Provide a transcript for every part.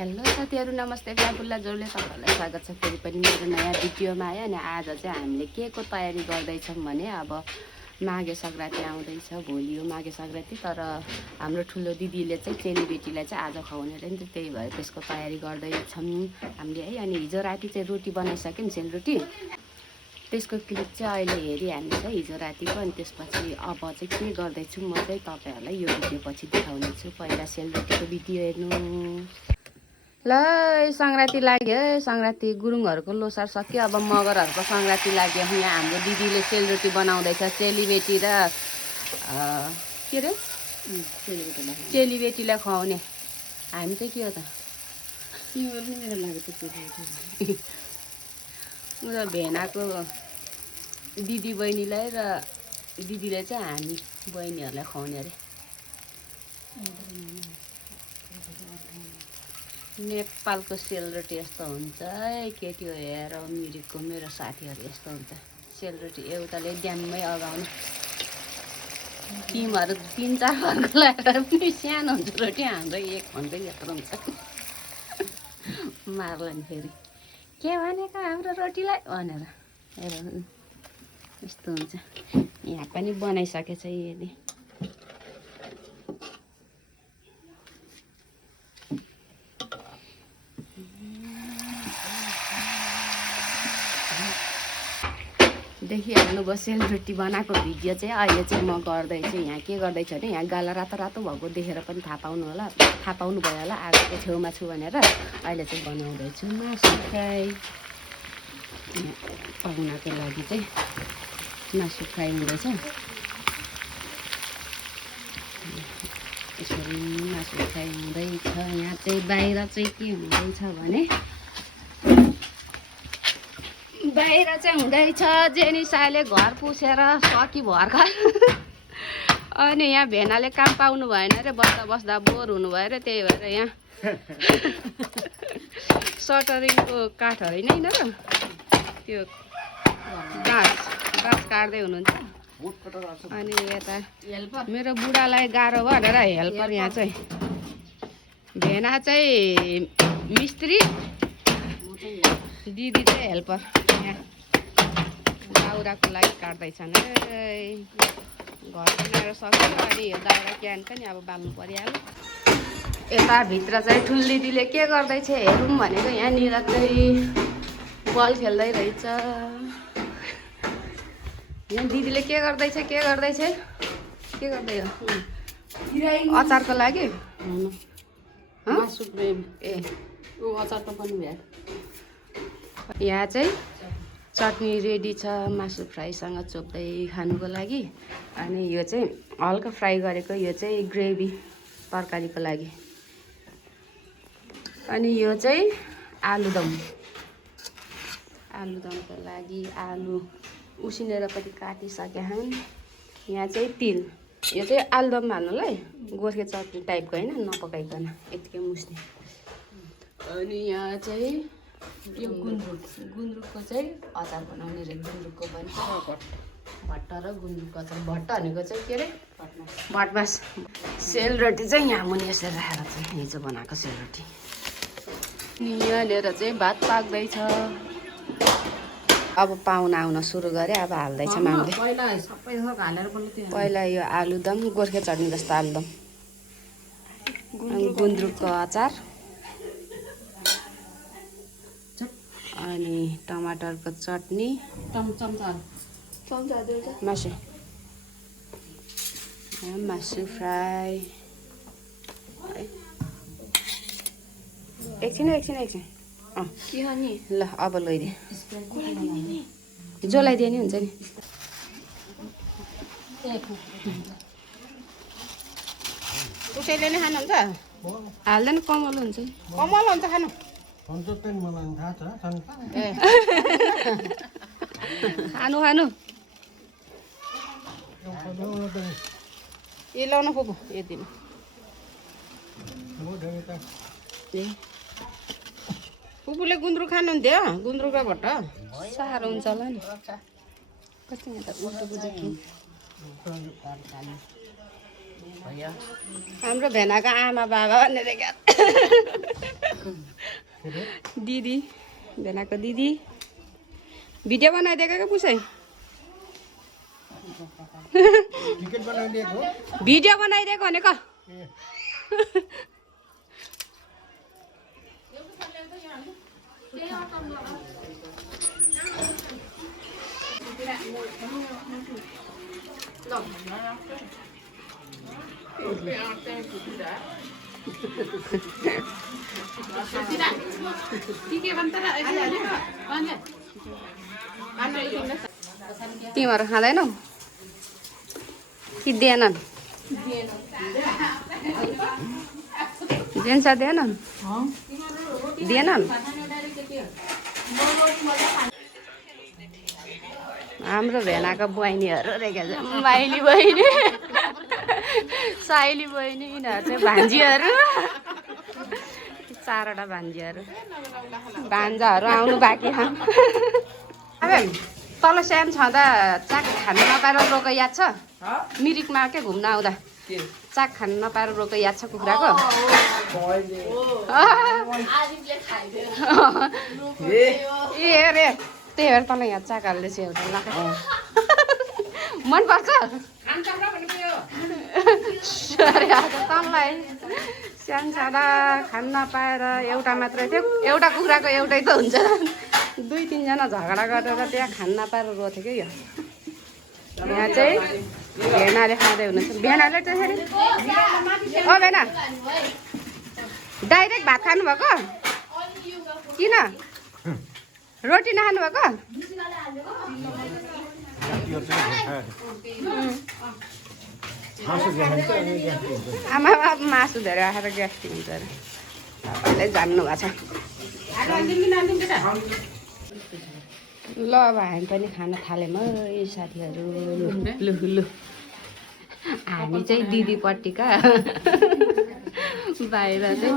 Hello साथीहरु नमस्ते फ्याबुल्ला जोडले तपाईहरुलाई स्वागत छ फेरि पनि मेरो नयाँ भिडियोमा है। अनि आज चाहिँ हामीले के को तयारी गर्दैछौं भने अब माघे संक्रान्ति आउँदैछ, भोलि हो माघे संक्रान्ति। तर हाम्रो ठुलो दिदीले चाहिँ चेलीबेटीलाई चाहिँ आज खुवाउने रे नि, त्यही भएर त्यसको तयारी गर्दैछौं हामीले है। अनि हिजो राति चाहिँ रोटी बनाइसक्यौं, सेलरोटी। त्यसको क्लिप चाहिँ अहिले हेरिहाल्नु छ हिजो रातिको। अनि त्यसपछि अब चाहिँ के गर्दैछु म चाहिँ तपाईहरुलाई यो भिडियो पछि देखाउने छु। पहिला सेलरोटीको भिडियो हेर्नु ल। संक्रान्ति लाग्यो, संक्रान्ति गुरुङहरुको लोसार सक्यो, अब मगरहरुको संक्रान्ति लाग्यो। यहाँ हाम्रो दिदीले सेलरोटी बनाउँदैछ, चेलीबेटी र के रे चेलीबेटीलाई खुवाउने। हामी चाहिँ के हो त मेरो लागेको चेलीबेटी उता भेनाको दिदी बहिनीलाई र दिदीले चाहिँ हामी बहिनीहरूलाई खुवाउने अरे। नेपालको सेलरोटी यस्तो हुन्छ है केटी हो हेर, मिरिकको मेरो साथीहरू यस्तो हुन्छ सेलरोटी। एउटाले ड्याममै अगाउने, टिमहरू 3-4 घरको लगाएर पनि सानो हुन्छ रोटी, हाम्रो एक भन्दै यत्रो हुन्छ। मार्ला नि फेरि के भनेको हाम्रो रोटीलाई भनेर हेर यस्तो हुन्छ। यहाँ पनि बनाइसकेछ यसले। देखिहाल्नु भयो सेलरोटी बनाएको भिडियो चाहिँ। अहिले चाहिँ म गर्दैछु, यहाँ के गर्दैछु भने यहाँ गाला रातो रातो भएको देखेर पनि थाहा पाउनु भयो होला आगोको छेउमा छु भनेर। अहिले चाहिँ बनाउँदैछु मासु फ्राई। पाहुनाको लागि चाहिँ मासु फ्राई हुँदैछ। यसरी मासु फ्राई हुँदैछ। यहाँ चाहिँ बाहिर चाहिँ के हुँदैछ भने जेनिसाले घर पुसेर सकि भर्खर। अनि यहाँ भेनाले काम पाउनु भएन रे, बस्दा बस्दा बोर हुनुभयो रे, त्यही भएर यहाँ सटरिङको काठहरू होइन र त्यो गाँस काट्दै हुनुहुन्छ। अनि यता मेरो बुढालाई गाह्रो भयो भनेर हेल्पर यहाँ चाहिँ भेना चाहिँ मिस्त्री, दिदी चाहिँ हेल्पर। यहाँ दाउराको लागि काट्दैछन् है। घर बनाएर सक्यो। अनि यो दाउरा क्यान पनि अब बाल्नु परिहाल्यो। यता भित्र चाहिँ ठुलो दिदीले के गर्दैछ हेरौँ भनेको। यहाँनिर चाहिँ बल खेल्दै रहेछ। यहाँ दिदीले के गर्दैछ के गर्दै हो? अचारको लागि ए अचारको पनि भ्या। यहाँ चाहिँ चटनी रेडी छ मासु फ्राईसँग चोप्दै खानुको लागि। अनि यो चाहिँ हल्का फ्राई गरेको, यो चाहिँ ग्रेभी तरकारीको लागि। अनि यो चाहिँ आलुदमको लागि आलु उसिनेर पनि काटिसके छन्। यहाँ चाहिँ तिल, यो चाहिँ आलुदम हाल्नुलाई गोर्खे चटनी टाइपको होइन, नपकाइकन यतिकै मुस्ने। अनि यहाँ चाहिँ यो गुन्द्रुकको चाहिँ अचार बनाउने रे। गुन्द्रुकको पनि भट्ट र गुन्द्रुकको अचार। भट्ट भनेको चाहिँ के अरे भटमास। सेलरोटी चाहिँ यहाँ मुनि यसरी राखेर चाहिँ हिजो बनाएको सेलरोटी। यहाँ लिएर चाहिँ भात पाक्दैछ। अब पाहुना आउन सुरु गरे, अब हाल्दैछ मामले। पहिला यो आलुदम गोर्खे चटनी जस्तो आलुदम, गुन्द्रुकको अचार, अनि टमाटरको चटनी, मासु फ्राई। एकछिन ल अब लैदिए जोलाइदिए नि हुन्छ नि। उसैले नै खानुहुन्छ? हाल्दैन कमल हुन्छ नि। कमल हुन्छ खानु खानु ए लाउन फुपू यतिमा फुपूले गुन्द्रुक खानुहुन्थ्यो? गुन्द्रुक र भट्ट साह्रो हुन्छ होला नि। हाम्रो भेनाको आमा बाबा भनेर क्या दिदी भेनाको दिदी भिडियो बनाइदिएको क्या पुसै भिडियो बनाइदिएको भनेको तिमीहरू खाँदैनौ कि दिएनन् जेन्सा दिएनन् दिएनन् हाम्रो भेनाको बहिनीहरू रहेका छन् माइली बहिनी साइली बहिनी यिनीहरू चाहिँ भान्जीहरू 4वटा भान्जीहरू भान्जाहरू आउनु बाँकी छ अब तल सानो छँदा चाक खानु नपाएर रोको याद छ मिरिकमा के घुम्न आउँदा चाक खानु नपाएर रोको याद छ कुखुराको ए रे त्यही भएर तँलाई यहाँ चाक हाल्दैछ एउटा मनपर्छ तँलाई सानो छँदा खानु नपाएर एउटा मात्रै थियो एउटा कुखुराको एउटै त हुन्छ 2-3 जना झगडा गरेर त्यहाँ खानु नपाएर रोथ्यो क्या यो यहाँ चाहिँ भेनाले खाँदै हुनुहुन्छ भेनाले त्यसरी ओ भेना डाइरेक्ट भात खानुभएको किन रोटी नखानु भएको आमा मासु धेरै आएर ग्यास्ट्रिक हुन्छ अरे तपाईँले जान्नु भएको छ ल अब हामी पनि खान थाल्यौँ है साथीहरू लु लु हामी चाहिँ दिदीपट्टिका बाहिर चाहिँ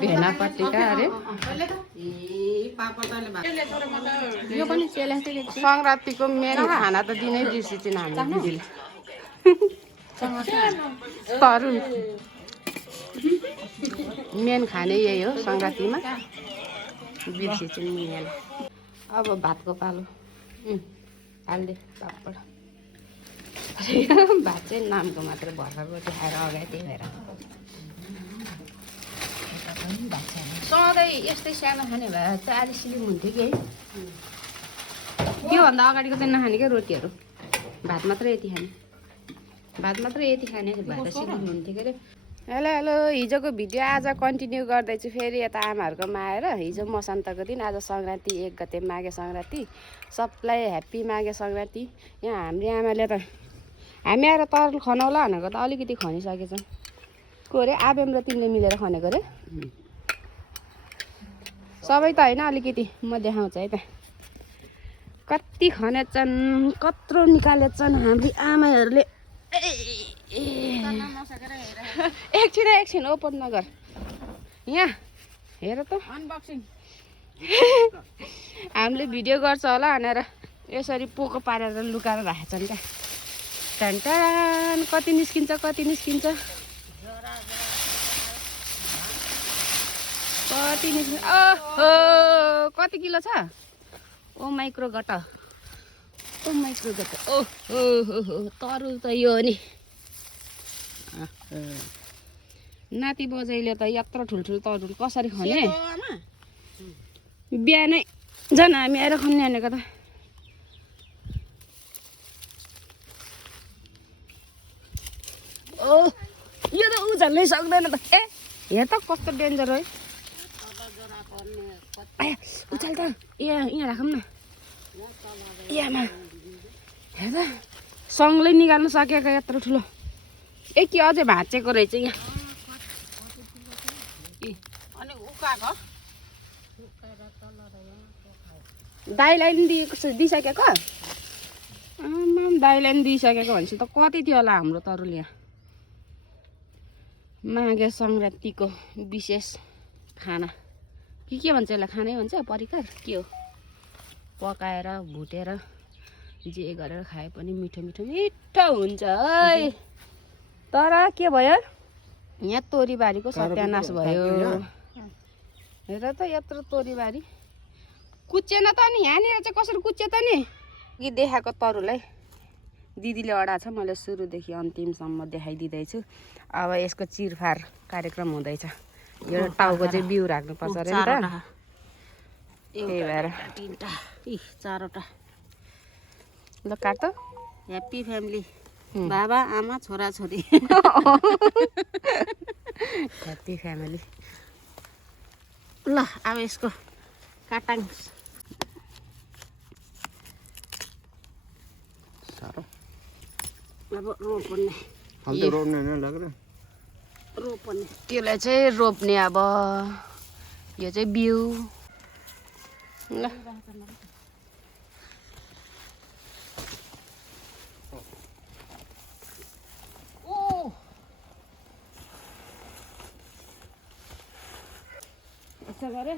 भेनापट्टिका अरे यो पनि सङ्क्रान्तिको मेन खाना त दिनै बिर्सिन्छन् हामी दिदीले तरुल मेन खाने यही हो सङ्क्रान्तिमा बिर्सिन्छन् मुनियाले अब भातको पालो हालिदिए पापड भात चाहिँ नामको मात्र भर्खर रोटी खाएर अगाडि त्यही भएर सधैँ यस्तै सानो खाने भए चाहिँ अलि सिलिम हुन्थ्यो कि है त्योभन्दा अगाडिको चाहिँ नखाने क्या रोटीहरू भात मात्रै यति खाने भए त सिलिम हुन्थ्यो के अरे हेलो हेलो हिजोको भिडियो आज कन्टिन्यू गर्दैछु फेरि यता आमाहरूकोमा आएर हिजो मसान्तको दिन आज सङ्क्रान्ति 1 गते माघे सङ्क्रान्ति सबलाई ह्याप्पी माघे सङ्क्रान्ति यहाँ हाम्रो आमाले त हामी आएर तरुल खनाउला भनेको त अलिकति खनिसकेछ को अरे आबेम र तिमीले मिलेर खनेको अरे सबै त होइन अलिकति म देखाउँछु है त कति खनेछन् कत्रो निकालेछन् हाम्रो आमाहरूले एकछिन ओपन नगर यहाँ हेर त अनबक्सिङ हामीले भिडियो गर्छ होला भनेर यसरी पोको पारेर लुकाएर राखेछन् क्या टान कति निस्किन्छ ओहो कति किलो छ ओ माइक्रो गट ओहो तरुल त यो नि नाति बजाइले त यत्रो ठुल्ठुलो तरुल कसरी खने बिहानै झन् हामी आएर खन्ने भनेको त ओ यो त उझल्नै सक्दैन त ए हेर त कस्तो डेन्जर हो है उचाल त यहाँ राखौँ न यामा हेर त सँगले निकाल्नु सकेको यत्रो ठुलो ए के अझै भाँचेको रहेछ यहाँ अनि उकाको दाइलाई पनि दिइसकेको दाइलाई पनि दिइसकेको भनेपछि त कति थियो होला हाम्रो तरुल यहाँ माघे सङ्क्रान्तिको विशेष खाना के भन्छ यसलाई खानै भन्छ परिकार के हो पकाएर भुटेर जे गरेर खाए पनि मिठो हुन्छ है तर के भयो यहाँ तोरीबारीको सत्यानाश भयो हेर त यत्रो तोरीबारी कुच्चेन त नि यहाँनिर चाहिँ कसरी कुच्चे त नि कि देखाएको तरुलाई दिदीले अडाछ मैले सुरुदेखि अन्तिमसम्म देखाइदिँदैछु अब यसको चिरफार कार्यक्रम हुँदैछ यो टाउको चाहिँ बिउ राख्नुपर्छ अरे नि त त्यही भएर 4वटा ल काट त ह्याप्पी फ्यामिली बाबा आमा छोराछोरी ह्याप्पी फ्यामिली ल अब यसको काटाङ अब रोप्ने त्यसलाई चाहिँ रोप्ने अब यो चाहिँ बिउ ल यसो गरे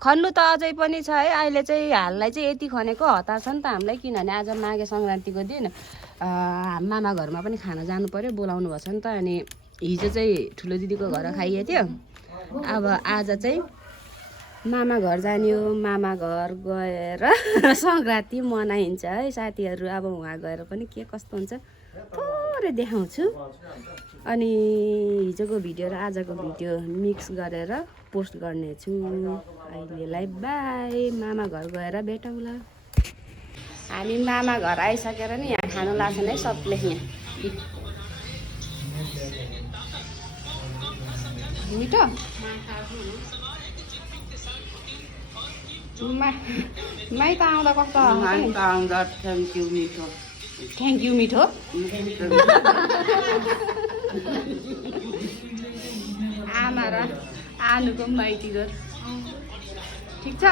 खन्नु त अझै पनि छ है अहिले चाहिँ हाललाई चाहिँ यति खनेको हतार छ नि त हामीलाई किनभने आज माघे सङ्क्रान्तिको दिन मामा घरमा पनि खाना जानु पर्यो बोलाउनु भएको छ नि त अनि हिजो चाहिँ ठुलो दिदीको घर खाइए थियो अब आज चाहिँ मामा घर जाने हो मामा घर गएर सङ्क्रान्ति मनाइन्छ है साथीहरू अब उहाँ गएर पनि के कस्तो हुन्छ थोरै देखाउँछु अनि हिजोको भिडियो र आजको भिडियो मिक्स गरेर पोस्ट गर्नेछु अहिलेलाई बाई मामा घर गएर भेटौँला हामी मामा घर आइसकेर नि यहाँ खानु लाग्छन् है सबले यहाँ मिठो माइत आउँदा कस्तो थ्याङ्क यू मिठो आमा र आनुको माइती घर ठिक छ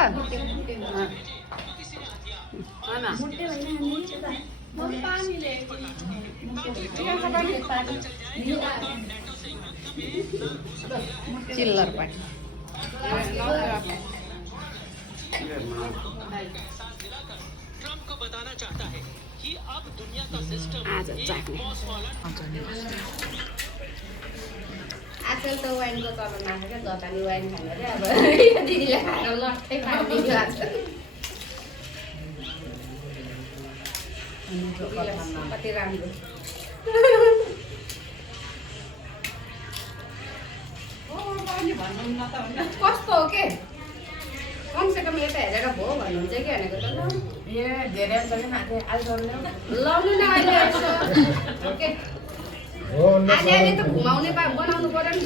चिल्लर पाटी आज चाख्ने आजकल त वाइनको चलन आएको क्या जतानी वाइन खानु अरे अब यो दिदीले खानु लट्टै पारिदिनु कति राम्रो कस्तो हो के कमसेकम यता हेरेर भयो भन्नुहुन्छ कि भनेको त ल ए धेरै लाउनु न अहिले ओके अहिले त घुमाउने बनाउनु पर्यो नि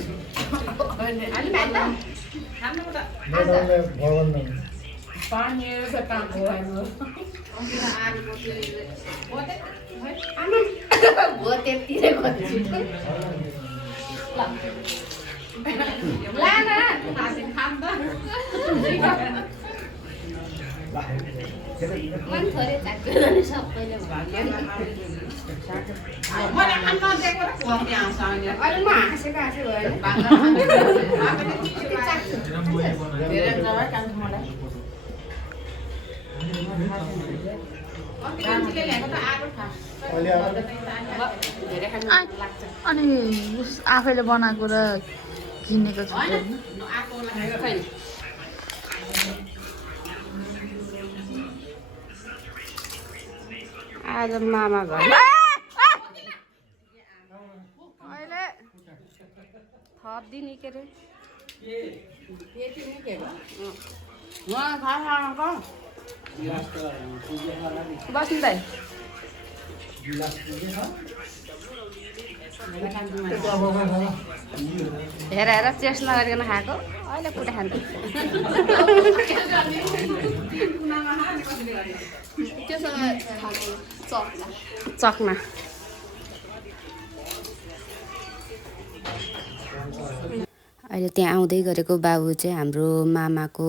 थोरै सबैले म हाँसेको अनि आफैले बनाएको र किनेको छुट्टै आज मामा घर अहिले थपिदिने के अरे बस्नु त हेर हेर चेस्ट नगरिकन खाएको अहिले पुरा खान्छ चकना अहिले त्यहाँ आउँदै गरेको बाबु चाहिँ हाम्रो मामाको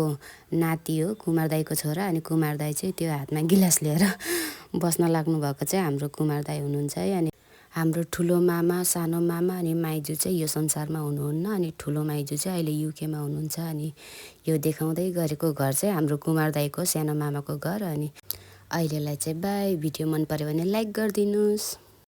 नाति हो कुमार दाईको छोरा अनि कुमार दाई चाहिँ त्यो हातमा गिलास लिएर बस्न लाग्नु भएको चाहिँ हाम्रो कुमार दाई हुनुहुन्छ है अनि हाम्रो ठुलो मामा सानो मामा अनि माइजू चाहिँ यो संसारमा हुनुहुन्न अनि ठुलो माइजू चाहिँ अहिले युकेमा हुनुहुन्छ। अनि यो देखाउँदै गरेको घर चाहिँ हाम्रो कुमार दाईको सानो मामाको घर। अनि अहिलेलाई चाहिँ बाई। भिडियो मन पर्यो भने लाइक गरिदिनुहोस्।